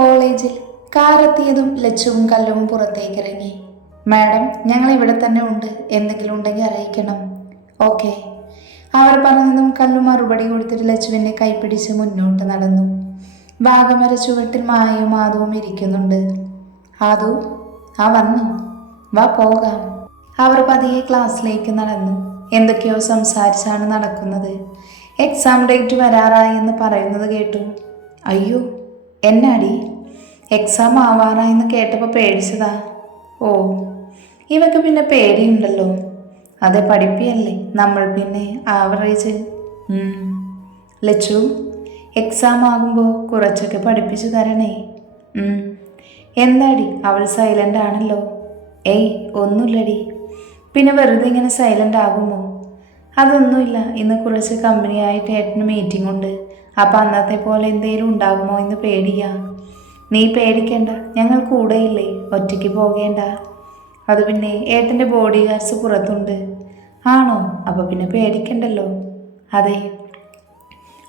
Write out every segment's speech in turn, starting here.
കോളേജിൽ കാറെത്തിയതും ലച്ചുവും കല്ലുവും പുറത്തേക്കിറങ്ങി. മാഡം, ഞങ്ങൾ ഇവിടെ തന്നെ ഉണ്ട്, എന്തെങ്കിലും ഉണ്ടെങ്കിൽ അറിയിക്കണം. ഓക്കെ. അവർ പറഞ്ഞതും കല്ലു മറുപടി കൊടുത്തിട്ട് ലച്ചുവിൻ്റെ കൈപ്പിടിച്ച് മുന്നോട്ട് നടന്നു. വാഗമര ചുവട്ടിൽ മായയും ആദവും ഇരിക്കുന്നുണ്ട്. ആദു, വന്നു, വാ പോകാം. അവർ പതിയെ ക്ലാസ്സിലേക്ക് നടന്നു. എന്തൊക്കെയോ സംസാരിച്ചാണ് നടക്കുന്നത്. എക്സാം ഡേറ്റ് വരാറായി എന്ന് പറയുന്നത് കേട്ടു. അയ്യോ, എന്നാടി? എക്സാം ആവാറായെന്ന് കേട്ടപ്പോൾ പേടിച്ചതാ. ഓ, ഇവക്ക് പിന്നെ പേടിയുണ്ടല്ലോ. അതെ, പഠിപ്പിയല്ലേ നമ്മൾ, പിന്നെ ആവറേജ്. ലച്ചു, എക്സാം ആകുമ്പോൾ കുറച്ചൊക്കെ പഠിപ്പിച്ചു തരണേ. എന്താടി, അവൾ സൈലൻ്റ് ആണല്ലോ. ഏയ്, ഒന്നുമില്ലടി. പിന്നെ വെറുതെ ഇങ്ങനെ സൈലൻ്റ് ആകുമോ? അതൊന്നുമില്ല, ഇന്ന് കുറച്ച് കമ്പനിയായിട്ട് ഏട്ടന് മീറ്റിംഗ് ഉണ്ട്. അപ്പം അന്നത്തെ പോലെ എന്തേലും ഉണ്ടാകുമോ എന്ന് പേടിയാ. നീ പേടിക്കണ്ട, ഞങ്ങൾ കൂടെയില്ലേ, ഒറ്റയ്ക്ക് പോകേണ്ട. അത് പിന്നെ ഏട്ടൻ്റെ ബോഡി ഗാർഡ്സ് പുറത്തുണ്ട്. ആണോ? അപ്പോൾ പിന്നെ പേടിക്കണ്ടല്ലോ. അതെ.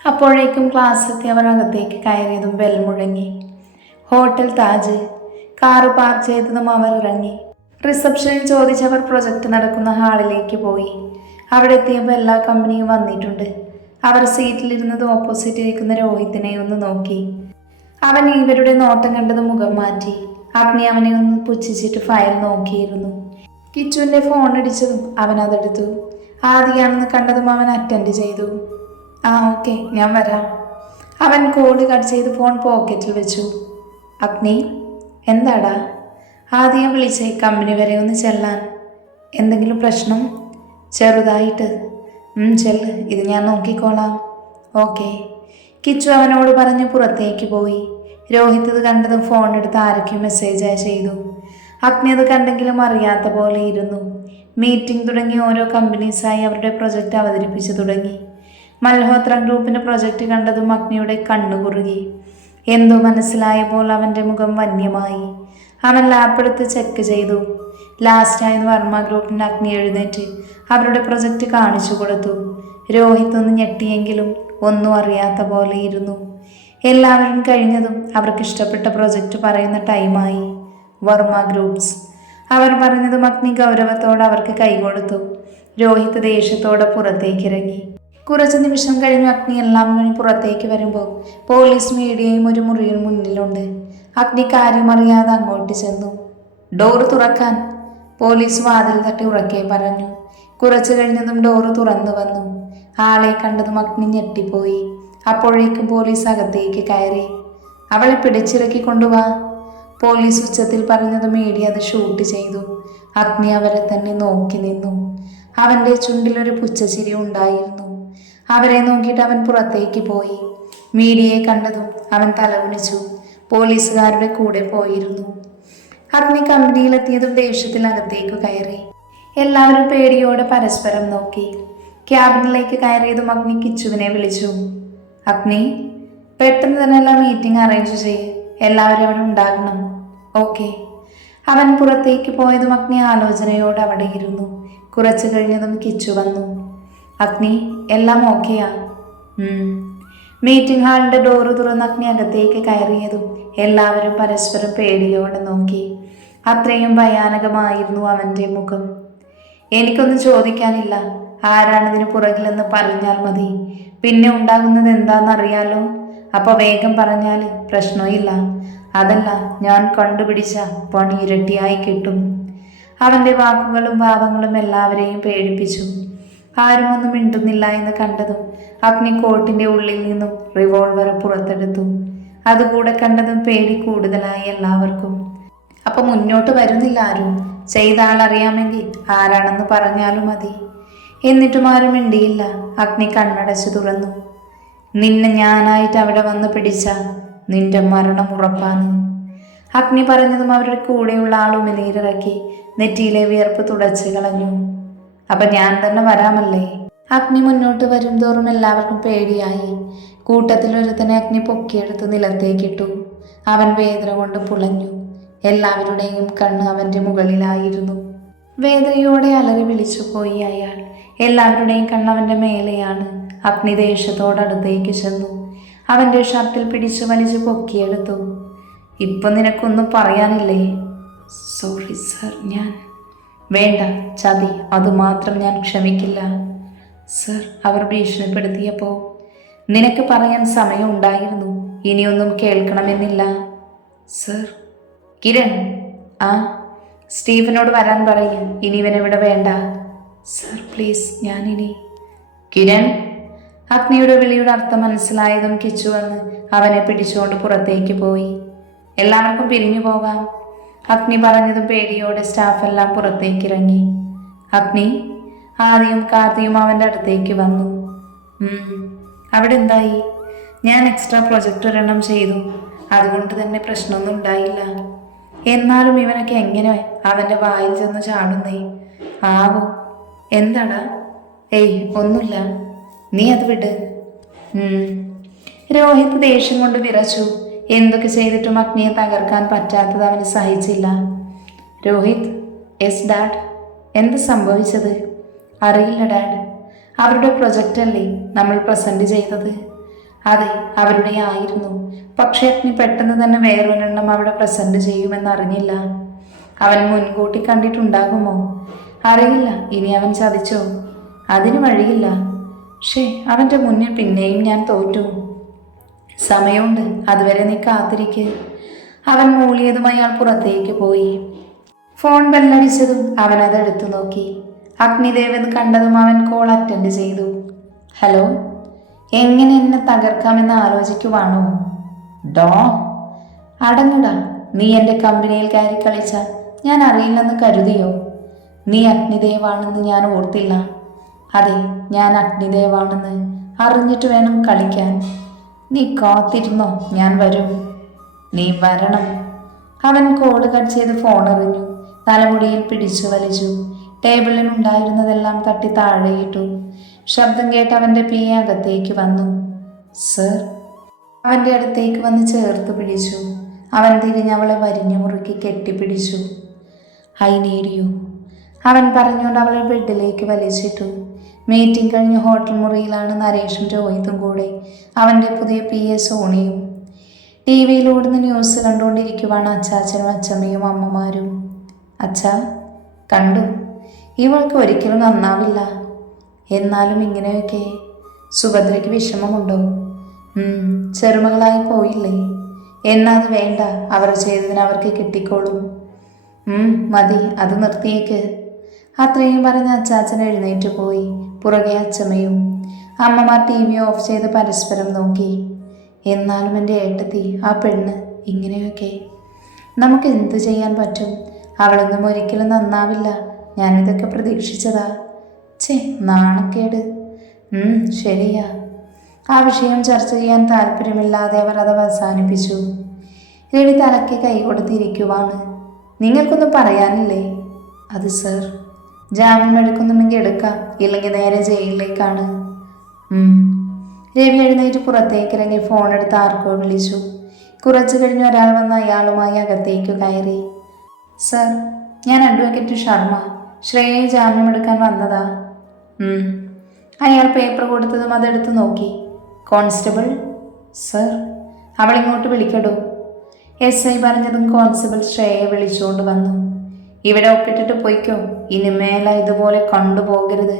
അപ്പോഴേക്കും ക്ലാസ് എത്തി അവർ അകത്തേക്ക് കയറിയതും ബെൽ മുഴങ്ങി. ഹോട്ടൽ താജ്. കാറ് പാർക്ക് ചെയ്തതും അവർ ഇറങ്ങി. റിസപ്ഷനിൽ ചോദിച്ചവർ പ്രൊജക്റ്റ് നടക്കുന്ന ഹാളിലേക്ക് പോയി. അവിടെ എത്തിയപ്പോൾ എല്ലാ കമ്പനിയും വന്നിട്ടുണ്ട്. അവർ സീറ്റിലിരുന്നത് ഓപ്പോസിറ്റ് ഇരിക്കുന്ന രോഹിത്തിനെ ഒന്ന് നോക്കി. അവൻ ഇവരുടെ നോട്ടം കണ്ടത് മുഖം മാറ്റി. അഗ്നി അവനെ ഒന്ന് പുച്ഛിച്ചിട്ട് ഫയൽ നോക്കിയിരുന്നു. കിച്ചുവിൻ്റെ ഫോൺ അടിച്ചതും അവൻ അതെടുത്തു. ആദ്യമാണെന്ന് കണ്ടതും അവൻ അറ്റൻഡ് ചെയ്തു. ഓക്കെ, ഞാൻ വരാം. അവൻ കോള് കട്ട് ചെയ്ത് ഫോൺ പോക്കറ്റിൽ വെച്ചു. അഗ്നി, എന്താടാ? ആദ്യം വിളിച്ചേ, കമ്പനി വരെ ഒന്ന് ചെല്ലാൻ. എന്തെങ്കിലും പ്രശ്നം? ചെറുതായിട്ട്. ചെല്ല്, ഇത് ഞാൻ നോക്കിക്കോളാം. ഓക്കെ. കിച്ചു അവനോട് പറഞ്ഞ് പുറത്തേക്ക് പോയി. രോഹിത് ഇത് കണ്ടതും ഫോൺ എടുത്ത് ആരൊക്കെയും മെസ്സേജ് ചെയ്തു. അഗ്നി അത് കണ്ടെങ്കിലും അറിയാത്ത പോലെ ഇരുന്നു. മീറ്റിംഗ് തുടങ്ങി ഓരോ കമ്പനീസായി അവരുടെ പ്രൊജക്റ്റ് അവതരിപ്പിച്ചു തുടങ്ങി. മൽഹോത്ര ഗ്രൂപ്പിൻ്റെ പ്രൊജക്റ്റ് കണ്ടതും അഗ്നിയുടെ കണ്ണു കുറുകി. എന്തോ മനസ്സിലായപ്പോൾ അവൻ്റെ മുഖം വന്യമായി. അവൻ ലാപ്പെടുത്ത് ചെക്ക് ചെയ്തു. ലാസ്റ്റായെന്ന് വർമ്മ ഗ്രൂപ്പിൻ്റെ അഗ്നി എഴുന്നേറ്റ് അവരുടെ പ്രൊജക്റ്റ് കാണിച്ചു കൊടുത്തു. രോഹിത് ഒന്ന് ഞെട്ടിയെങ്കിലും ഒന്നും അറിയാത്ത പോലെ ഇരുന്നു. എല്ലാവരും കഴിഞ്ഞതും അവർക്ക് ഇഷ്ടപ്പെട്ട പ്രൊജക്റ്റ് പറയുന്ന ടൈമായി. വർമ്മ ഗ്രൂപ്പ്സ്. അവർ പറഞ്ഞതും അഗ്നി ഗൗരവത്തോടെ അവർക്ക് കൈകൊടുത്തു. രോഹിത് ദേഷ്യത്തോടെ പുറത്തേക്കിറങ്ങി. കുറച്ച് നിമിഷം കഴിഞ്ഞു അഗ്നി എല്ലാം കഴിഞ്ഞ് പുറത്തേക്ക് വരുമ്പോൾ പോലീസ് മീഡിയയും ഒരു മുറിയിൽ മുന്നിലുണ്ട്. അഗ്നി കാര്യമറിയാതെ അങ്ങോട്ട് ചെന്നു. ഡോറ് തുറക്കാൻ. പോലീസ് വാതിൽ തട്ടി ഉറക്കെ പറഞ്ഞു. കുറച്ചു കഴിഞ്ഞതും ഡോറ് തുറന്നു വന്നു. ആളെ കണ്ടതും അഗ്നി ഞെട്ടിപ്പോയി. അപ്പോഴേക്കും പോലീസ് അകത്തേക്ക് കയറി. അവളെ പിടിച്ചിറക്കി കൊണ്ടുവാ. പോലീസ് ഉച്ചത്തിൽ പറഞ്ഞത് മീഡിയ അത് ഷൂട്ട് ചെയ്തു. അഗ്നി അവരെ തന്നെ നോക്കി നിന്നു. അവൻ്റെ ചുണ്ടിലൊരു പുച്ഛച്ചിരി ഉണ്ടായിരുന്നു. അവരെ നോക്കിയിട്ട് അവൻ പുറത്തേക്ക് പോയി. മീഡിയയെ കണ്ടതും അവൻ തലകുനിച്ചു. പോലീസുകാരുടെ കൂടെ പോയിരുന്നു. അഗ്നി കമ്പനിയിലെത്തിയതും ദേഷ്യത്തിനകത്തേക്ക് കയറി. എല്ലാവരും പേടിയോടെ പരസ്പരം നോക്കി. ക്യാബിനിലേക്ക് കയറിയതും അഗ്നി കിച്ചുവിനെ വിളിച്ചു. അഗ്നി, പെട്ടെന്ന് തന്നെ എല്ലാം മീറ്റിംഗ് അറേഞ്ച് ചെയ്യ്, എല്ലാവരും അവിടെ ഉണ്ടാകണം. ഓക്കെ. അവൻ പുറത്തേക്ക് പോയതും അഗ്നി ആലോചനയോടെ അവിടെ ഇരുന്നു. കുറച്ചു കഴിഞ്ഞതും കിച്ചു വന്നു. അഗ്നി, എല്ലാം ഓക്കെയാ? മീറ്റിംഗ് ഹാളിൻ്റെ ഡോറ് തുറന്ന് അഗ്നി അകത്തേക്ക് കയറിയതും എല്ലാവരും പരസ്പരം പേടിയോടെ നോക്കി. അത്രയും ഭയാനകമായിരുന്നു അവൻ്റെ മുഖം. എനിക്കൊന്നും ചോദിക്കാനില്ല, ആരാണിതിന് പുറകിലെന്ന് പറഞ്ഞാൽ മതി. പിന്നെ ഉണ്ടാകുന്നത് എന്താണെന്നറിയാലോ. അപ്പോൾ വേഗം പറഞ്ഞാൽ പ്രശ്നമില്ല. അതല്ല, ഞാൻ കണ്ടുപിടിച്ച പണി ഇരട്ടിയായി കിട്ടും. അവൻ്റെ വാക്കുകളും ഭാവങ്ങളും എല്ലാവരെയും പേടിപ്പിച്ചു. ആരും ഒന്നും മിണ്ടുന്നില്ല എന്ന് കണ്ടതും അഗ്നി കോട്ടിൻ്റെ ഉള്ളിൽ നിന്നും റിവോൾവർ പുറത്തെടുത്തു. അതുകൂടെ കണ്ടതും പേടി കൂടുതലായി എല്ലാവർക്കും. അപ്പം മുന്നോട്ട് വരുന്നില്ല ആരും. ചെയ്ത ആളറിയാമെങ്കിൽ ആരാണെന്ന് പറഞ്ഞാലും മതി. എന്നിട്ടും ആരും മിണ്ടിയില്ല. അഗ്നി കണ്ണടച്ച് തുറന്നു. നിന്നെ ഞാനായിട്ട് അവിടെ വന്ന് പിടിച്ച നിന്റെ മരണം ഉറപ്പാണ്. അഗ്നി പറഞ്ഞതും അവരുടെ കൂടെയുള്ള ആൾ ഉമിനീരിറക്കി നെറ്റിയിലെ വിയർപ്പ് തുടച്ച് കളഞ്ഞു. അപ്പം ഞാൻ തന്നെ വരാമല്ലേ? അഗ്നി മുന്നോട്ട് വരും തോറും എല്ലാവർക്കും പേടിയായി. കൂട്ടത്തിലൊരുത്തനെ അഗ്നി പൊക്കിയെടുത്ത് നിലത്തേക്കിട്ടു. അവൻ വേദന കൊണ്ട് പുളഞ്ഞു. എല്ലാവരുടെയും കണ്ണ് അവൻ്റെ മുകളിലായിരുന്നു. വേദനയോടെ അലറി വിളിച്ചു പോയി അയാൾ. എല്ലാവരുടെയും കണ്ണവൻ്റെ മേലെയാണ്. അഗ്നി ദേഷ്യത്തോടടുത്തേക്ക് ചെന്നു. അവൻ്റെ ഷർട്ടിൽ പിടിച്ചു വലിച്ചു പൊക്കിയെടുത്തു. ഇപ്പം നിനക്കൊന്നും പറയാനില്ലേ? സോറി സർ, ഞാൻ വേണ്ട, ചതി അതുമാത്രം ഞാൻ ക്ഷമിക്കില്ല. സർ, അവർ ഭീഷണിപ്പെടുത്തിയപ്പോൾ നിനക്ക് പറയാൻ സമയമുണ്ടായിരുന്നു. ഇനിയൊന്നും കേൾക്കണമെന്നില്ല. സർ. കിരൺ, ആ സ്റ്റീഫനോട് വരാൻ പറയും. ഇനി ഇവനെവിടെ വേണ്ട. സർ പ്ലീസ്, ഞാനിനി. കിരൺ. അഗ്നിയുടെ വിളിയുടെ അർത്ഥം മനസ്സിലായതും കിച്ചു വന്ന് അവനെ പിടിച്ചുകൊണ്ട് പുറത്തേക്ക് പോയി. എല്ലാവർക്കും പിരിഞ്ഞു പോകാം. അഗ്നി പറഞ്ഞതും പേടിയോടെ സ്റ്റാഫെല്ലാം പുറത്തേക്ക് ഇറങ്ങി. അഗ്നി. ആദിയും കാർത്തിയും അവൻ്റെ അടുത്തേക്ക് വന്നു. അവിടെ എന്തായി? ഞാൻ എക്സ്ട്രാ പ്രൊജക്റ്റ് ഒരെണ്ണം ചെയ്തു. അതുകൊണ്ട് തന്നെ പ്രശ്നമൊന്നും ഉണ്ടായില്ല. എന്നാലും ഇവനൊക്കെ എങ്ങനെ അവൻ്റെ വായിൽ ചെന്ന് ചാടുന്നേ? ആവോ. എന്താടാ? ഏയ് ഒന്നുമില്ല, നീ അത് വിട്. രോഹിത് ദേഷ്യം കൊണ്ട് വിറച്ചു. എന്തൊക്കെ ചെയ്തിട്ടും അഗ്നിയെ തകർക്കാൻ പറ്റാത്തത് അവന് സഹിച്ചില്ല. രോഹിത്. Yes dad. എന്ത് സംഭവിച്ചത്? അറിയില്ല ഡാഡ്. അവരുടെ പ്രൊജക്റ്റ് അല്ലേ നമ്മൾ പ്രസൻറ്റ് ചെയ്തത്? അതെ, അവരുടെ ആയിരുന്നു. പക്ഷേ അഗ്നി പെട്ടെന്ന് തന്നെ വേറൊരെണ്ണം അവിടെ പ്രസൻറ്റ് ചെയ്യുമെന്ന് അറിഞ്ഞില്ല. അവൻ മുൻകൂട്ടി കണ്ടിട്ടുണ്ടാകുമോ? അറിയില്ല. ഇനി അവൻ ചതിച്ചോ? അതിന് വഴിയില്ല. ഷേ, അവൻ്റെ മുന്നിൽ പിന്നെയും ഞാൻ തോറ്റു. സമയമുണ്ട്, അതുവരെ നീ കാത്തിരിക്ക്. അവൻ മൂളിയതും അയാൾ പുറത്തേക്ക് പോയി. ഫോൺ ബെല്ലടിച്ചതും അവനത് എടുത്തു നോക്കി. അഗ്നിദേവൻ കണ്ടതും അവൻ കോൾ അറ്റൻഡ് ചെയ്തു. ഹലോ. എങ്ങനെ എന്നെ തകർക്കാമെന്ന് ആലോചിക്കുവാണോ? ഡോ. അടങ്ങടാ. നീ എൻ്റെ കമ്പനിയിൽ കയറി കളിച്ച ഞാൻ അറിയില്ലെന്ന് കരുതിയോ? നീ അഗ്നിദേവാണെന്ന് ഞാൻ ഓർത്തില്ല. അതെ, ഞാൻ അഗ്നിദേവാണെന്ന് അറിഞ്ഞിട്ട് വേണം കളിക്കാൻ. നീ കാത്തിരുന്നോ, ഞാൻ വരും. നീ വരണം. അവൻ കോഡ് കട്ട് ചെയ്ത് ഫോൺ എറിഞ്ഞു. തലമുടിയിൽ പിടിച്ചു വലിച്ചു. ടേബിളിലുണ്ടായിരുന്നതെല്ലാം തട്ടി താഴെയിട്ടു. ശബ്ദം കേട്ട് അവൻ്റെ പി അകത്തേക്ക് വന്നു. സർ. അവൻ്റെ അടുത്തേക്ക് വന്ന് ചേർത്ത് പിടിച്ചു. അവൻ തിരിഞ്ഞ് അവളെ വരിഞ്ഞു മുറുക്കി കെട്ടിപ്പിടിച്ചു. ഐ നീഡ് യു, അവൻ പറഞ്ഞുകൊണ്ട് അവളെ ബെഡിലേക്ക് വലിച്ചിട്ടു. മീറ്റിംഗ് കഴിഞ്ഞ് ഹോട്ടൽ മുറിയിലാണ് നരേഷും രോഹിത്തും കൂടെ അവൻ്റെ പുതിയ PA സോണിയും. ടി വിയിലൂടുന്ന ന്യൂസ് കണ്ടുകൊണ്ടിരിക്കുവാണ് അച്ചാച്ചനും അച്ചമ്മയും അമ്മമാരും. അച്ഛാ, കണ്ടു. ഇവൾക്ക് ഒരിക്കലും നന്നാവില്ല. എന്നാലും ഇങ്ങനെയൊക്കെ. സുഭദ്രയ്ക്ക് വിഷമമുണ്ടോ? ചെറുമകളായി പോയില്ലേ? എന്നാൽ അത് വേണ്ട. അവർ ചെയ്തതിന് അവർക്ക് കിട്ടിക്കോളും. മതി, അത് നിർത്തിയേക്ക്. അത്രയും പറഞ്ഞ് അച്ചാച്ചൻ എഴുന്നേറ്റ് പോയി. പുറകെ അച്ചമ്മയും. അമ്മമാർ TV ഓഫ് ചെയ്ത് പരസ്പരം നോക്കി. എന്നാലും എൻ്റെ ഏട്ടത്തി, ആ പെണ്ണ് ഇങ്ങനെയൊക്കെ. നമുക്ക് എന്ത് ചെയ്യാൻ പറ്റും? അവളൊന്നും ഒരിക്കലും നന്നാവില്ല. ഞാനിതൊക്കെ പ്രതീക്ഷിച്ചതാ. നാണക്കേട്. ശരിയാ. ആ വിഷയം ചർച്ച ചെയ്യാൻ താല്പര്യമില്ലാതെ അവർ അത് അവസാനിപ്പിച്ചു. രവി തലയ്ക്ക് കൈ കൊടുത്തിരിക്കുവാണ്. നിങ്ങൾക്കൊന്നും പറയാനില്ലേ? അത് സർ, ജാമ്യം എടുക്കുന്നുണ്ടെങ്കിൽ എടുക്കാം, ഇല്ലെങ്കിൽ നേരെ ജയിലിലേക്കാണ്. രവി എഴുന്നേറ്റ് പുറത്തേക്ക് ഇറങ്ങി ഫോൺ എടുത്ത് ആർക്കോ വിളിച്ചു. കുറച്ചു കഴിഞ്ഞ് ഒരാൾ വന്ന് അയാളുമായി അകത്തേക്ക് കയറി. സർ, ഞാൻ അഡ്വക്കേറ്റ് ശർമ്മ. ശ്രേയയെ ജാമ്യം എടുക്കാൻ വന്നതാ. അയാൾ പേപ്പർ കൊടുത്തതും അതെടുത്ത് നോക്കി. കോൺസ്റ്റബിൾ. സർ. അവളിങ്ങോട്ട് വിളിക്കടോ. SI പറഞ്ഞതും കോൺസ്റ്റബിൾ ശ്രേയയെ വിളിച്ചുകൊണ്ട് വന്നു. ഇവിടെ ഒപ്പിട്ടിട്ട് പോയിക്കോ, ഇനി മേല ഇതുപോലെ കണ്ടുപോകരുത്.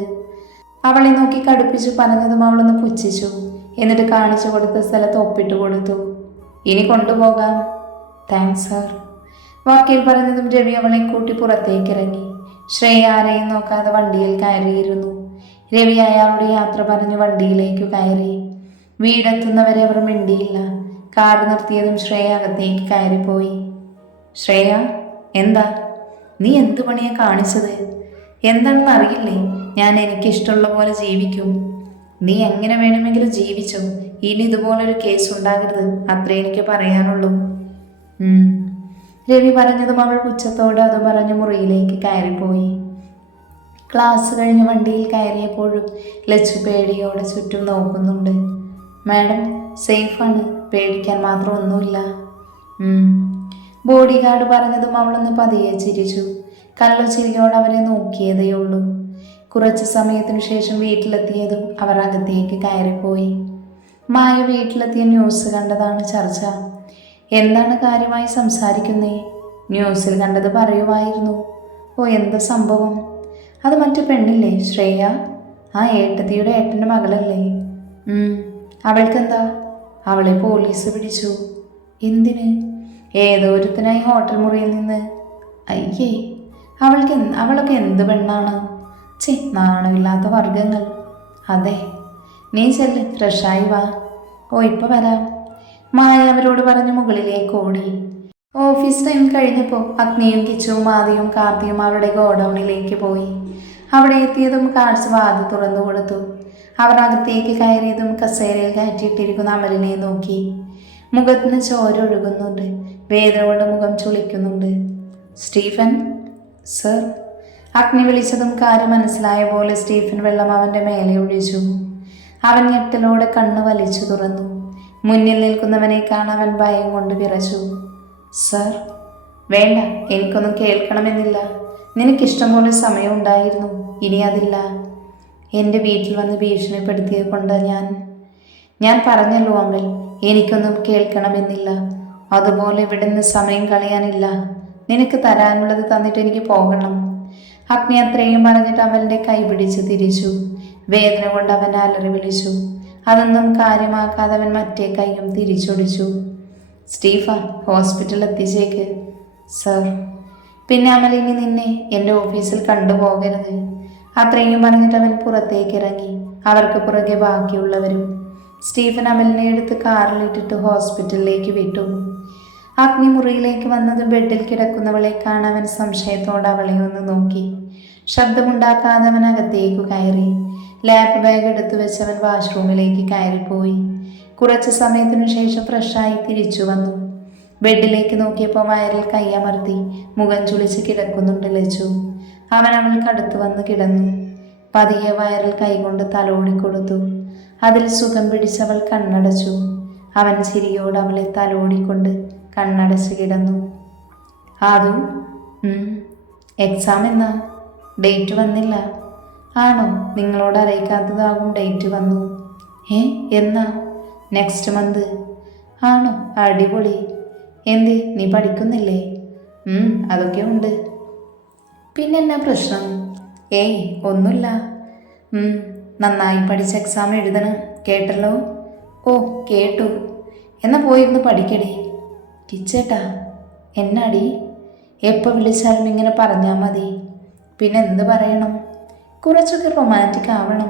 അവളെ നോക്കി കടുപ്പിച്ചു പറഞ്ഞതും അവളൊന്ന് പുച്ഛിച്ചു. എന്നിട്ട് കാണിച്ചു കൊടുത്ത സ്ഥലത്ത് ഒപ്പിട്ട് കൊടുത്തു. ഇനി കൊണ്ടുപോകാം. Thanks sir. വക്കീൽ പറഞ്ഞതും രവി അവളെ കൂട്ടി പുറത്തേക്ക് ഇറങ്ങി. ശ്രേയ ആരെയും നോക്കാതെ വണ്ടിയിൽ കയറിയിരുന്നു. രവി അയാളുടെ യാത്ര പറഞ്ഞ് വണ്ടിയിലേക്ക് കയറി. വീടെത്തുന്നവരെ അവർ മിണ്ടിയില്ല. കാർ നിർത്തിയതും ശ്രേയ അകത്തേക്ക് കയറിപ്പോയി. ശ്രേയ, എന്താ? നീ എന്തു പണിയാ കാണിച്ചത്? എന്താണെന്ന് അറിയില്ലേ? ഞാൻ എനിക്കിഷ്ടമുള്ള പോലെ ജീവിക്കും. നീ എങ്ങനെ വേണമെങ്കിലും ജീവിച്ചോ. ഇനി ഇതുപോലൊരു കേസ് ഉണ്ടാകരുത്, അത്രേ എനിക്ക് പറയാനുള്ളൂ. രവി പറഞ്ഞതും അവൾ പുച്ഛത്തോടെ അത് പറഞ്ഞ് മുറിയിലേക്ക് കയറിപ്പോയി. ക്ലാസ് കഴിഞ്ഞ് വണ്ടിയിൽ കയറിയപ്പോഴും ലച്ചു പേടിയോടെ ചുറ്റും നോക്കുന്നുണ്ട്. മാഡം, സേഫാണ്, പേടിക്കാൻ മാത്രം ഒന്നുമില്ല. ബോഡി ഗാർഡ് പറഞ്ഞതും അവളൊന്ന് പതിയെ ചിരിച്ചു. കള്ളച്ചിരിയോടെ അവരെ നോക്കിയതേയുള്ളൂ. കുറച്ച് സമയത്തിനു ശേഷം വീട്ടിലെത്തിയതും അവർ അകത്തേക്ക് കയറിപ്പോയി. മായ വീട്ടിലെത്തിയ ന്യൂസ് കണ്ടതാണ് ചർച്ച. എന്താണ് കാര്യമായി സംസാരിക്കുന്നേ? ന്യൂസിൽ കണ്ടത് പറയുമായിരുന്നു. ഓ, എന്താ സംഭവം? അത് മറ്റു പെണ്ണില്ലേ, ശ്രേയ? ആ ഏട്ടത്തിയുടെ ഏട്ടൻ്റെ മകളല്ലേ? അവൾക്കെന്താ? അവളെ പോലീസ് പിടിച്ചു. എന്തിന്? ഏതോ ഒരുത്തനായി ഹോട്ടൽ മുറിയിൽ നിന്ന്. അയ്യേ, അവളൊക്കെ എന്ത് പെണ്ണാണ്? നാണമില്ലാത്ത വർഗങ്ങൾ. അതെ, നീ ചെല്ല്, ഫ്രഷായി വാ. ഓ, ഇപ്പൊ വരാം. മായ അവരോട് പറഞ്ഞ് മുകളിലേക്ക് ഓടി. ഓഫീസ് ടൈം കഴിഞ്ഞപ്പോൾ അഗ്നിയും കിച്ചുവും ആദിയും കാർത്തിയും അവരുടെ ഗോഡൌണിലേക്ക് പോയി. അവിടെ എത്തിയതും കാർഡ്സ് വാതിൽ തുറന്നു കൊടുത്തു. അവർ അകത്തേക്ക് കയറിയതും കസേരയിൽ കയറ്റിയിട്ടിരിക്കുന്ന അമലിനെ നോക്കി. മുഖത്തിന് ചോര ഒഴുകുന്നുണ്ട്. വേദന കൊണ്ട് മുഖം ചുളിക്കുന്നുണ്ട്. Stephen sir. അഗ്നി വിളിച്ചതും കാര്യം മനസ്സിലായ പോലെ സ്റ്റീഫൻ വെള്ളം അവൻ്റെ മേലെ ഒഴിച്ചു. അവൻ ഞെട്ടലോടെ കണ്ണ് വലിച്ചു തുറന്നു. മുന്നിൽ നിൽക്കുന്നവനെ കാണാൻ അവൻ ഭയം കൊണ്ട് വിറച്ചു. സർ. വേണ്ട, എനിക്കൊന്നും കേൾക്കണമെന്നില്ല. നിനക്കിഷ്ടം പോലെ സമയമുണ്ടായിരുന്നു, ഇനി അതില്ല. എൻ്റെ വീട്ടിൽ വന്ന് ഭീഷണിപ്പെടുത്തിയത് കൊണ്ട് ഞാൻ പറഞ്ഞല്ലോ അമൽ, എനിക്കൊന്നും കേൾക്കണമെന്നില്ല. അതുപോലെ ഇവിടുന്ന് സമയം കളയാനില്ല. നിനക്ക് തരാനുള്ളത് തന്നിട്ട് എനിക്ക് പോകണം. അഗ്നി അത്രയും പറഞ്ഞിട്ട് അമലിൻ്റെ കൈ പിടിച്ച് തിരിച്ചു. വേദന കൊണ്ട് അവൻ അലറി വിളിച്ചു. അതൊന്നും കാര്യമാക്കാതെ അവൻ മറ്റേ കൈയും തിരിച്ചൊടിച്ചു. സ്റ്റീഫ, ഹോസ്പിറ്റലിൽ എത്തിച്ചേക്ക്. സർ. പിന്നെ അമൽ, ഇനി നിന്നെ എൻ്റെ ഓഫീസിൽ കണ്ടുപോകരുത്. അത്രയും പറഞ്ഞിട്ട് അവൻ പുറത്തേക്ക് ഇറങ്ങി. അവർക്ക് പുറകെ ബാക്കിയുള്ളവരും. സ്റ്റീഫൻ അമലിനെ എടുത്ത് കാറിലിട്ടിട്ട് ഹോസ്പിറ്റലിലേക്ക് വിട്ടു. അഗ്നി മുറിയിലേക്ക് വന്നത് ബെഡിൽ കിടക്കുന്നവളെ കാണാൻ അവൻ സംശയത്തോടെ അവളെ ഒന്ന് നോക്കി. ശബ്ദമുണ്ടാക്കാതെ അവൻ അകത്തേക്ക് കയറി. ലാപ്പ് ബാഗ് എടുത്തു വെച്ചവൻ വാഷ്റൂമിലേക്ക് കയറിപ്പോയി. കുറച്ച് സമയത്തിനു ശേഷം ഫ്രഷായി തിരിച്ചു വന്നു. ബെഡിലേക്ക് നോക്കിയപ്പോൾ വയറിൽ കൈയമർത്തി മുഖം ചുളിച്ച് കിടക്കുന്നുണ്ട് ലച്ചു. അവൻ അവൾക്കടുത്ത് വന്ന് കിടന്നു. പതിയെ വയറിൽ കൈകൊണ്ട് തലോടിക്കൊടുത്തു. അതിൽ സുഖം പിടിച്ചവൾ കണ്ണടച്ചു. അവൻ ചിരിയോട് അവളെ തലോടിക്കൊണ്ട് കണ്ണടച്ച് കിടന്നു. ആദു, എക്സാം എന്നാ? ഡേറ്റ് വന്നില്ല. ആണോ? നിങ്ങളോട് അറിയിക്കാത്തതാകും ഡേറ്റ് വന്നു. എന്നാ? Next month. ആണോ? അടിപൊളി. എന്ത്, നീ പഠിക്കുന്നില്ലേ? അതൊക്കെ ഉണ്ട്. പിന്നെന്നാ പ്രശ്നം? ഒന്നുമില്ല. നന്നായി പഠിച്ച് എക്സാം എഴുതണം, കേട്ടല്ലോ? ഓ, കേട്ടു. എന്നാ പോയിരുന്ന് പഠിക്കടി. കിച്ചേട്ടാ. എന്നാടി? എപ്പോൾ വിളിച്ചാലും ഇങ്ങനെ പറഞ്ഞാൽ മതി. പിന്നെ എന്ത് പറയണം? കുറച്ചൊക്കെ റൊമാൻറ്റിക് ആവണം.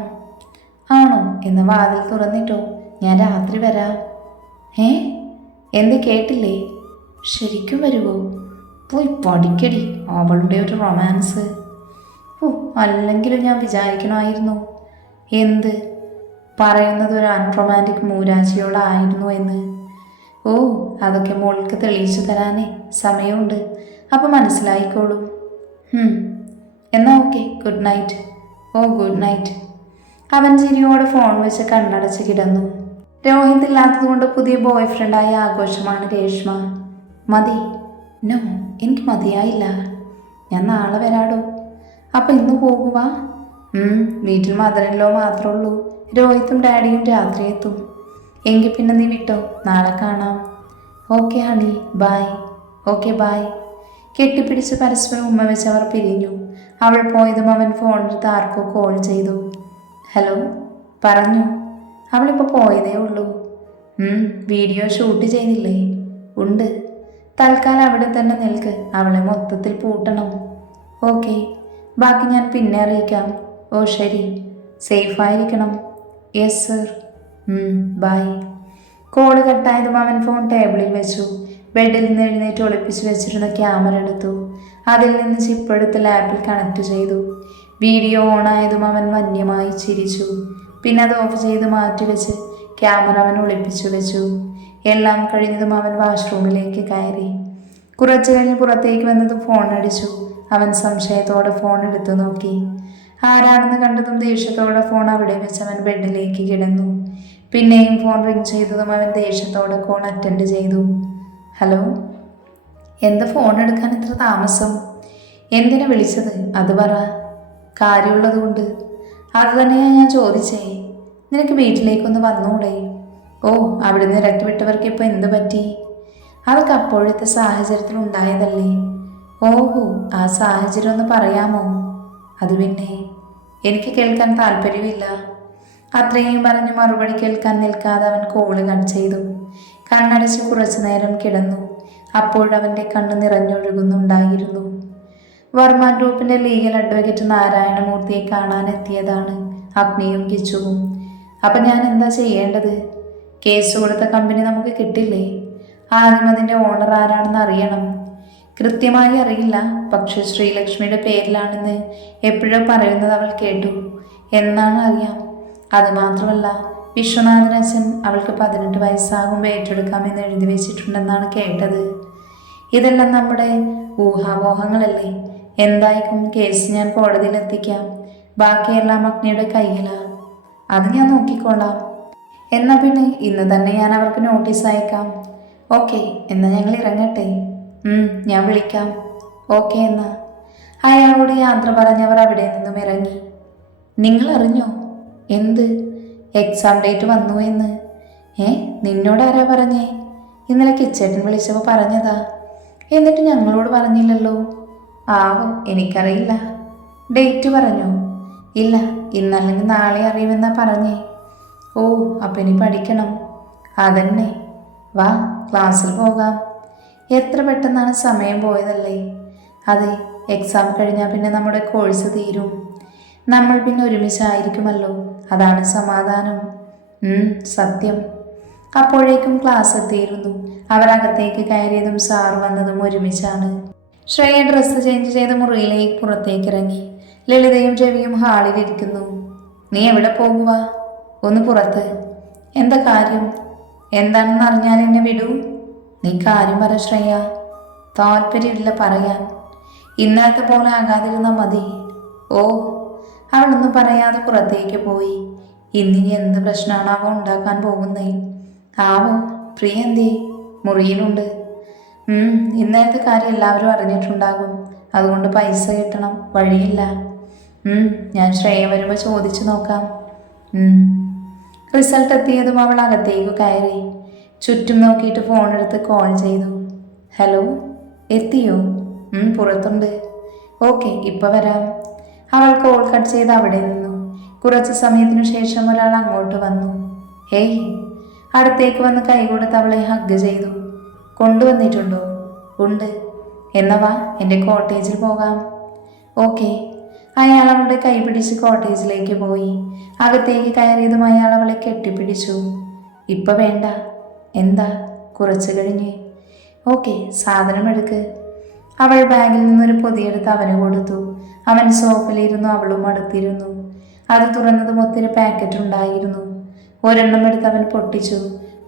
ആണോ? എന്ന വാതിൽ തുറന്നിട്ടോ, ഞാൻ രാത്രി വരാം. എന്ത് കേട്ടില്ലേ? ശരിക്കും വരുമോ? പോയി പഠിക്കടി. അവളുടെ ഒരു റൊമാൻസ്. അല്ലെങ്കിലും ഞാൻ വിചാരിക്കണമായിരുന്നു. എന്ത്? പറയുന്നത് ഒരു അൺറൊമാൻറ്റിക് മൂരാച്ചിയോടായിരുന്നു എന്ന്. അതൊക്കെ മോൾക്ക് തെളിയിച്ചു തരാനേ സമയമുണ്ട്. അപ്പം മനസ്സിലായിക്കോളും. എന്നാ okay, good night. Good night. അവൻ ചിരിയോടെ ഫോൺ വെച്ച് കണ്ണടച്ച് കിടന്നു. രോഹിത് ഇല്ലാത്തതുകൊണ്ട് പുതിയ ബോയ് ഫ്രണ്ടായ ആഘോഷമാണ് രേഷ്മ. മതി. നോ, എനിക്ക് മതിയായില്ല. ഞാൻ നാളെ വരാടോ. അപ്പം ഇന്ന് പോകുക? വീട്ടിൽ മദറിലോ മാത്രമേ ഉള്ളൂ. രോഹിത്തും ഡാഡിയും രാത്രി എത്തും. എങ്കിൽ പിന്നെ നീ വിട്ടോ, നാളെ കാണാം. Okay honey, bye. Okay bye. കെട്ടിപ്പിടിച്ച് പരസ്പരം ഉമ്മ വെച്ച് അവർ പിരിഞ്ഞു. അവൾ പോയതും അവൻ ഫോണെടുത്ത് ആർക്കോ കോൾ ചെയ്തു. ഹലോ, പറഞ്ഞു. അവളിപ്പോൾ പോയതേ ഉള്ളൂ. വീഡിയോ ഷൂട്ട് ചെയ്തില്ലേ? ഉണ്ട്. തൽക്കാലം അവിടെ തന്നെ നിൽക്ക്. അവളെ മൊത്തത്തിൽ പൂട്ടണം. ഓക്കെ, ബാക്കി ഞാൻ പിന്നെ അറിയിക്കാം. ഓ ശരി, സേഫായിരിക്കണം. Yes sir. ബൈ. കോള് കട്ടായതും അവൻ ഫോൺ ടേബിളിൽ വെച്ചു. ബെഡിൽ നിന്ന് എഴുന്നേറ്റ് ഒളിപ്പിച്ച് വെച്ചിരുന്ന ക്യാമറ എടുത്തു. അതിൽ നിന്ന് ചിപ്പെടുത്ത് ലാപ്പിൽ കണക്ട് ചെയ്തു. വീഡിയോ ഓണായതും അവൻ വന്യമായി ചിരിച്ചു. പിന്നെ അത് ഓഫ് ചെയ്ത് മാറ്റിവെച്ച് ക്യാമറ അവൻ ഒളിപ്പിച്ചു വെച്ചു. എല്ലാം കഴിഞ്ഞതും അവൻ വാഷ്റൂമിലേക്ക് കയറി. കുറച്ചു കഴിഞ്ഞ് പുറത്തേക്ക് വന്നതും ഫോൺ അടിച്ചു. അവൻ സംശയത്തോടെ ഫോൺ എടുത്തു നോക്കി. ആരാണെന്ന് കണ്ടതും ദേഷ്യത്തോടെ ഫോൺ അവിടെ വെച്ച് അവൻ ബെഡിലേക്ക് കിടന്നു. പിന്നെയും ഫോൺ റിങ് ചെയ്തതും അവൻ ദേഷ്യത്തോടെ കോൾ അറ്റൻഡ് ചെയ്തു. ഹലോ. എന്താ ഫോൺ എടുക്കാൻ ഇത്ര താമസം? എന്തിനാ വിളിച്ചത്? അത് പറ. കാര്യമുള്ളതുകൊണ്ട്. അത് തന്നെയാണ് ഞാൻ ചോദിച്ചേ. നിനക്ക് വീട്ടിലേക്കൊന്ന് വന്നൂടെ? അവിടെ നിന്ന് ഇറക്കി വിട്ടവർക്ക് ഇപ്പോൾ എന്ത് പറ്റി? അതൊക്കെ അപ്പോഴത്തെ സാഹചര്യത്തിൽ ഉണ്ടായതല്ലേ. ഓഹോ, ആ സാഹചര്യം ഒന്ന് പറയാമോ? അത് പിന്നെ എനിക്ക് കേൾക്കാൻ താല്പര്യമില്ല. അത്രയും പറഞ്ഞ് മറുപടി കേൾക്കാൻ നിൽക്കാതെ അവൻ കോള് കട്ട് ചെയ്തു. കണ്ണടച്ച് കുറച്ചു നേരം കിടന്നു. അപ്പോഴവൻ്റെ കണ്ണ് നിറഞ്ഞൊഴുകുന്നുണ്ടായിരുന്നു. വർമ്മ ഗ്രൂപ്പിന്റെ ലീഗൽ അഡ്വക്കേറ്റ് നാരായണമൂർത്തിയെ കാണാനെത്തിയതാണ് അഗ്നിയും കിച്ചുവും. അപ്പൊ ഞാൻ എന്താ ചെയ്യേണ്ടത്? കേസ് കൊടുത്ത കമ്പനി നമുക്ക് കിട്ടില്ലേ? ആദ്യം അതിന്റെ ഓണർ ആരാണെന്ന് അറിയണം. കൃത്യമായി അറിയില്ല, പക്ഷെ ശ്രീലക്ഷ്മിയുടെ പേരിലാണെന്ന് എപ്പോഴോ പറയുന്നത് അവൾ കേട്ടു. എന്നാണ് അറിയാം. അതുമാത്രമല്ല, വിശ്വനാഥനച്ഛൻ അവൾക്ക് 18 വയസ്സാകുമ്പോൾ ഏറ്റെടുക്കാമെന്ന് എഴുതി വെച്ചിട്ടുണ്ടെന്നാണ് കേട്ടത്. ഇതെല്ലാം നമ്മുടെ ഊഹാപോഹങ്ങളല്ലേ. എന്തായിരിക്കും കേസ് ഞാൻ കോടതിയിലെത്തിക്കാം. ബാക്കിയെല്ലാം അഗ്നിയുടെ കയ്യിലാ. അത് ഞാൻ നോക്കിക്കോളാം. എന്നാൽ പിന്നെ ഇന്ന് തന്നെ ഞാൻ അവർക്ക് നോട്ടീസ് അയക്കാം. ഓക്കെ, എന്നാൽ ഞങ്ങൾ ഇറങ്ങട്ടെ. ഞാൻ വിളിക്കാം. ഓക്കെ എന്നാ. അയാളോട് യാത്ര പറഞ്ഞവർ അവിടെ നിന്നും ഇറങ്ങി. നിങ്ങൾ അറിഞ്ഞോ? എന്ത്? എക്സാം ഡേറ്റ് വന്നു എന്ന്. നിന്നോട് ആരാ പറഞ്ഞേ? ഇന്നലെ കിച്ചേട്ടൻ വിളിച്ചപ്പോൾ പറഞ്ഞതാ. എന്നിട്ട് ഞങ്ങളോട് പറഞ്ഞില്ലല്ലോ. ആവോ, എനിക്കറിയില്ല. ഡേറ്റ് പറഞ്ഞോ? ഇല്ല, ഇന്നല്ലെങ്കിൽ നാളെ അറിയുമെന്നാ പറഞ്ഞേ. ഓ, അപ്പം ഇനി പഠിക്കണം. അതന്നെ. വാ, ക്ലാസ്സിൽ പോകാം. എത്ര പെട്ടെന്നാണ് സമയം പോയതല്ലേ. അതെ, എക്സാം കഴിഞ്ഞാൽ പിന്നെ നമ്മുടെ കോഴ്സ് തീരും. നമ്മൾ പിന്നെ ഒരുമിച്ചായിരിക്കുമല്ലോ. അതാണ് സമാധാനം. സത്യം. അപ്പോഴേക്കും ക്ലാസ് എത്തിയിരുന്നു. അവർ അകത്തേക്ക് കയറിയതും സാറ് വന്നതും ഒരുമിച്ചാണ്. ശ്രേയ ഡ്രസ്സ് ചേഞ്ച് ചെയ്ത് മുറിയിലേക്ക് പുറത്തേക്ക് ഇറങ്ങി. ലളിതയും രവിയും ഹാളിലിരിക്കുന്നു. നീ എവിടെ പോകുക? ഒന്ന് പുറത്ത്. എന്താ കാര്യം? എന്താണെന്ന് അറിഞ്ഞാൽ എന്നെ വിടൂ. നീ കാര്യം പറ ശ്രേയ. താല്പര്യമില്ല പറയാൻ. ഇന്നലത്തെ പോലെ ആകാതിരുന്നാൽ മതി. ഓ. അവളൊന്നും പറയാതെ പുറത്തേക്ക് പോയി. ഇന്നിനി എന്ത് പ്രശ്നമാണാവോ ഉണ്ടാക്കാൻ പോകുന്നേ. ആവോ, പ്രിയ എന്തേ? മുറിയിലുണ്ട്. ഇന്നലത്തെ കാര്യം എല്ലാവരും അറിഞ്ഞിട്ടുണ്ടാകും. അതുകൊണ്ട് പൈസ കിട്ടണം, വഴിയില്ല. ഞാൻ ശ്രേയ വരുമ്പോൾ ചോദിച്ചു നോക്കാം. റിസൾട്ട് എത്തിയതും അവൾ അകത്തേക്ക് കയറി. ചുറ്റും നോക്കിയിട്ട് ഫോണെടുത്ത് കോൾ ചെയ്തു. ഹലോ, എത്തിയോ? പുറത്തുണ്ട്. ഓക്കെ, ഇപ്പം വരാം. അവൾ കോൾ കട്ട് ചെയ്ത് അവിടെ നിന്നു. കുറച്ച് സമയത്തിനു ശേഷം ഒരാൾ അങ്ങോട്ട് വന്നു. ഹേയ്. അടുത്തേക്ക് വന്ന് കൈ കൊടുത്ത് അവളെ ഹഗ് ചെയ്തു. കൊണ്ടുവന്നിട്ടുണ്ടോ? ഉണ്ട്. എന്നവാ, എൻ്റെ കോട്ടേജിൽ പോകാം. ഓക്കെ. അയാൾ അവളുടെ കൈ പിടിച്ച് കോട്ടേജിലേക്ക് പോയി. അകത്തേക്ക് കയറിയതും അയാൾ അവളെ കെട്ടിപ്പിടിച്ചു. ഇപ്പം വേണ്ട. എന്താ? കുറച്ച് കഴിഞ്ഞ്. ഓക്കെ, സാധനം എടുക്ക്. അവൾ ബാഗിൽ നിന്നൊരു പൊതിയെടുത്ത് അവന് കൊടുത്തു. അവൻ സോഫയിലിരുന്നു, അവളും അടുത്തിരുന്നു. അത് തുറന്നതും ഒത്തിരി പാക്കറ്റ് ഉണ്ടായിരുന്നു. ഒരെണ്ണം എടുത്ത് അവൻ പൊട്ടിച്ചു.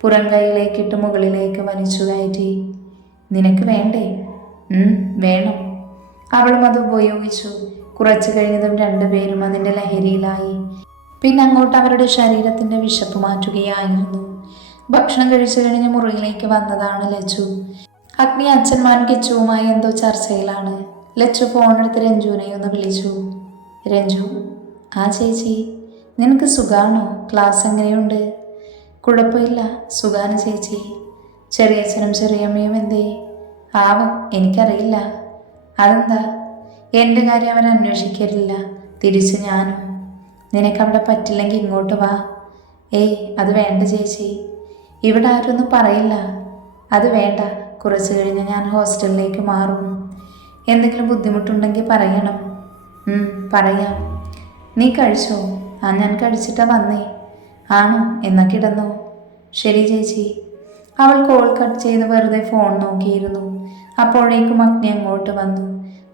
പുറം കൈയിലേക്കിട്ട് മുകളിലേക്ക് വലിച്ചു കയറ്റി. നിനക്ക് വേണ്ടേ? വേണം. അവളും അത് ഉപയോഗിച്ചു. കുറച്ചു കഴിഞ്ഞതും രണ്ടുപേരും അതിൻ്റെ ലഹരിയിലായി. പിന്നെ അങ്ങോട്ട് അവരുടെ ശരീരത്തിൻ്റെ വിശപ്പ് മാറ്റുകയായിരുന്നു. ഭക്ഷണം കഴിച്ചു കഴിഞ്ഞ് മുറിയിലേക്ക് വന്നതാണ് ലച്ചു. അഗ്നി അച്ഛന്മാരും കിച്ചുവുമായി എന്തോ ചർച്ചയിലാണ്. ലച്ചു ഫോണെടുത്ത് രഞ്ജുവിനെ ഒന്ന് വിളിച്ചു. രഞ്ജു. ആ ചേച്ചി. നിനക്ക് സുഖാണോ? ക്ലാസ് എങ്ങനെയുണ്ട്? കുഴപ്പമില്ല, സുഖാണ് ചേച്ചി. ചെറിയച്ഛനും ചെറിയമ്മയും എന്തേ? ആവോ, എനിക്കറിയില്ല. അതെന്താ? എൻ്റെ കാര്യം അവൻ അന്വേഷിക്കലില്ല, തിരിച്ച് ഞാനും. നിനക്കവിടെ പറ്റില്ലെങ്കിൽ ഇങ്ങോട്ട് വാ. ഏയ്, അത് വേണ്ട ചേച്ചി. ഇവിടെ ആരൊന്നും പറയില്ല. അത് വേണ്ട. കുറച്ച് കഴിഞ്ഞ് ഞാൻ ഹോസ്റ്റലിലേക്ക് മാറും. എന്തെങ്കിലും ബുദ്ധിമുട്ടുണ്ടെങ്കിൽ പറയണം. പറയാം. നീ കഴിച്ചോ? ഞാൻ കഴിച്ചിട്ടാ വന്നേ. ആണോ? എന്നാ കിടന്നോ. ശരി ചേച്ചി. അവൾ കോൾ കട്ട് ചെയ്ത് വെറുതെ ഫോൺ നോക്കിയിരുന്നു. അപ്പോഴേക്കും അഗ്നി അങ്ങോട്ട് വന്നു.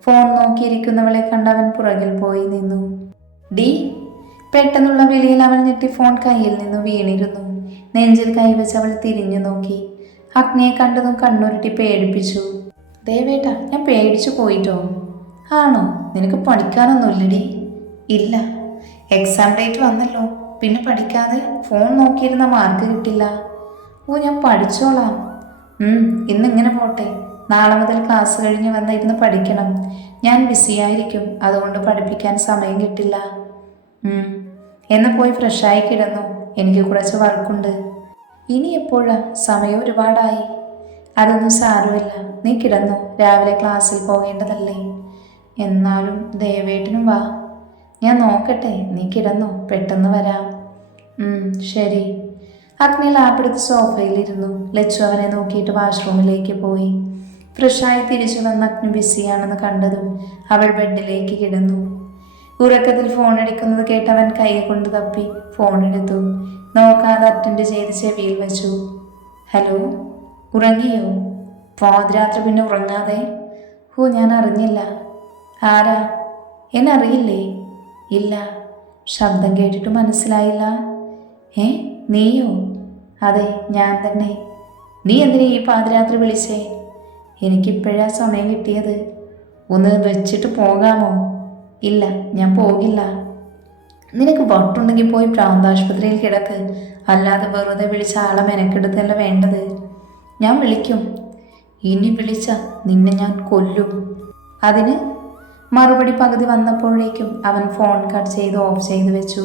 ഫോൺ നോക്കിയിരിക്കുന്നവളെ കണ്ട് അവൻ പുറകിൽ പോയി നിന്നു. ഡി. പെട്ടെന്നുള്ള വിളിയിൽ അവൾ ഞെട്ടി ഫോൺ കയ്യിൽ നിന്ന് വീണിരുന്നു. നെഞ്ചിൽ കൈവച്ച് അവൾ തിരിഞ്ഞു നോക്കി. അഗ്നിയെ കണ്ടതും കണ്ണുരുട്ടി പേടിപ്പിച്ചു. ദേവേട്ട, ഞാൻ പേടിച്ചു പോയിട്ടോ? ആണോ? നിനക്ക് പഠിക്കാനൊന്നുമില്ലടി? ഇല്ല. എക്സാം ഡേറ്റ് വന്നല്ലോ, പിന്നെ പഠിക്കാതെ ഫോൺ നോക്കിയിരുന്ന മാർക്ക് കിട്ടില്ല. ഓ, ഞാൻ പഠിച്ചോളാം. ഇന്നിങ്ങനെ പോട്ടെ. നാളെ മുതൽ ക്ലാസ് കഴിഞ്ഞ് വന്നിരുന്ന് പഠിക്കണം. ഞാൻ ബിസിയായിരിക്കും, അതുകൊണ്ട് പഠിപ്പിക്കാൻ സമയം കിട്ടില്ല. എന്നാൽ പോയി ഫ്രഷായി കിടന്നു. എനിക്ക് കുറച്ച് വർക്കുണ്ട്. ഇനി എപ്പോഴാ? സമയം ഒരുപാടായി. അതൊന്നും സാരമില്ല, നീ കിടന്നു, രാവിലെ ക്ലാസ്സിൽ പോകേണ്ടതല്ലേ. എന്നാലും ദയവേട്ടനും വാ. ഞാൻ നോക്കട്ടെ, നീ കിടന്നോ, പെട്ടെന്ന് വരാം. ശരി. അഗ്നി ലാപ്പെടുത്ത് സോഫയിലിരുന്നു. ലച്ചു അവനെ നോക്കിയിട്ട് വാഷ്റൂമിലേക്ക് പോയി. ഫ്രഷായി തിരിച്ചു വന്ന അഗ്നി ബിസിയാണെന്ന് കണ്ടതും അവൾ ബെഡിലേക്ക് കിടന്നു. ഉറക്കത്തിൽ ഫോൺ അടിക്കുന്നത് കേട്ട് അവൻ കൈ കൊണ്ട് തപ്പി ഫോൺ എടുത്തു. നോക്കാതെ അറ്റൻഡ് ചെയ്ത് ചെവിയിൽ വെച്ചു. ഹലോ, ഉറങ്ങിയോ? പാതിരാത്രി പിന്നെ ഉറങ്ങാതെ? ഞാൻ അറിഞ്ഞില്ല. ആരാ? എന്നറിയില്ലേ? ഇല്ല. ശബ്ദം കേട്ടിട്ട് മനസ്സിലായില്ല. നീയോ? അതെ, ഞാൻ തന്നെ. നീ എന്തിനാ ഈ പാതിരാത്രി വിളിച്ചേ? എനിക്കിപ്പോഴാ സമയം കിട്ടിയത്. ഒന്ന് വെച്ചിട്ട് പോകാമോ? ഇല്ല, ഞാൻ പോകില്ല. നിനക്ക് വട്ടുണ്ടെങ്കിൽ പോയി പ്രാന്താശുപത്രിയിൽ കിടക്ക്, അല്ലാതെ വെറുതെ വിളിച്ച ആളെ മെനക്കെടുത്തല്ല വേണ്ടത്. ഞാൻ വിളിക്കും. ഇനി വിളിച്ച നിന്നെ ഞാൻ കൊല്ലും. അതിന്? മറുപടി പകുതി വന്നപ്പോഴേക്കും അവൻ ഫോൺ കട്ട് ചെയ്ത് ഓഫ് ചെയ്ത് വെച്ചു.